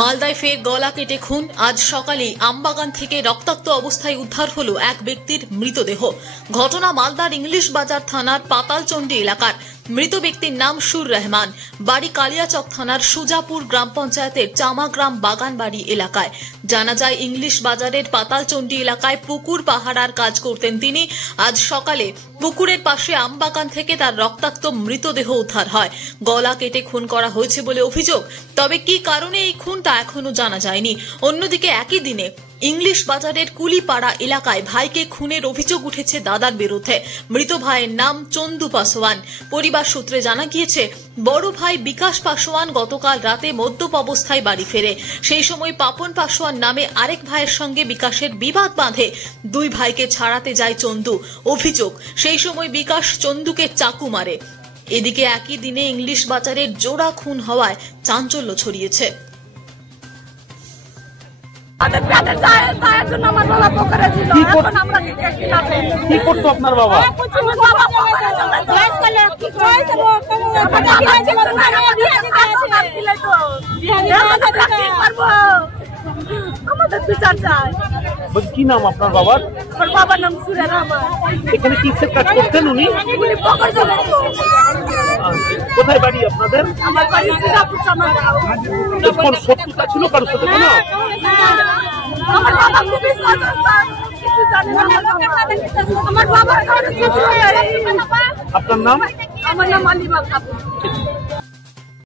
মালদায় ফের গলা কেটে খুন। আজ সকালে আমবাগান থেকে রক্তাক্ত অবস্থায় উদ্ধার হলো এক ব্যক্তির মৃতদেহ। ঘটনা মালদার ইংলিশ বাজার থানার পাতালচন্ডী এলাকার। মৃত ব্যক্তির নাম সুর রহমান, বাড়ি কালিয়াচক থানার সুজাপুর গ্রাম পঞ্চায়েতের চামাগ্রাম বাগানবাড়ি এলাকায়। জানা যায় ইংলিশ বাজারের পাতালচন্ডী এলাকায় পুকুর পাহারার কাজ করতেন তিনি। আজ সকালে পুকুরের পাশে আমবাগান থেকে তার রক্তাক্ত মৃতদেহ উদ্ধার হয়। গলা কেটে খুন করা হয়েছে বলে অভিযোগ, তবে কি কারণে এই খুন তা এখনো জানা যায়নি। অন্যদিকে একই দিনে ইংলিশ বাজারের কুলিপাড়া এলাকায় ভাইকে খুনের অভিযোগ উঠেছে দাদার বিরুদ্ধে। মৃত ভাইয়ের নাম চন্দু পাসওয়ান। পরিবার সূত্রে জানা গিয়েছে, বড় ভাই বিকাশ পাসওয়ান গতকাল রাতে মদ্যপ অবস্থায় বাড়ি ফেরে। সেই সময় পাপন পাসওয়ান নামে আরেক ভাইয়ের সঙ্গে বিকাশের বিবাদ বাঁধে। দুই ভাইকে ছাড়াতে যায় চন্দু। অভিযোগ, সেই সময় বিকাশ চন্দুকে চাকু মারে। এদিকে একই দিনে ইংলিশ বাজারের জোড়া খুন হওয়ায় চাঞ্চল্য ছড়িয়েছে। কি করতো আপনার বাবা? কি নাম আপনার বাবার? আমার বাবার নাম সুরে রহমান। এখানে কিসের কাজ করতেন উনি? কোথায় বাড়ি আপনাদের? আমার বাড়ি সুজাপুর চামাগ্রাম। কোন শত্রুতা ছিল কারোর সাথে? কোনো আমার বাবা খুবই সচেতন, কিছু জানে না। আমার বাবার কারণে আপনার নাম? আমার নাম আলিমা খাতুন।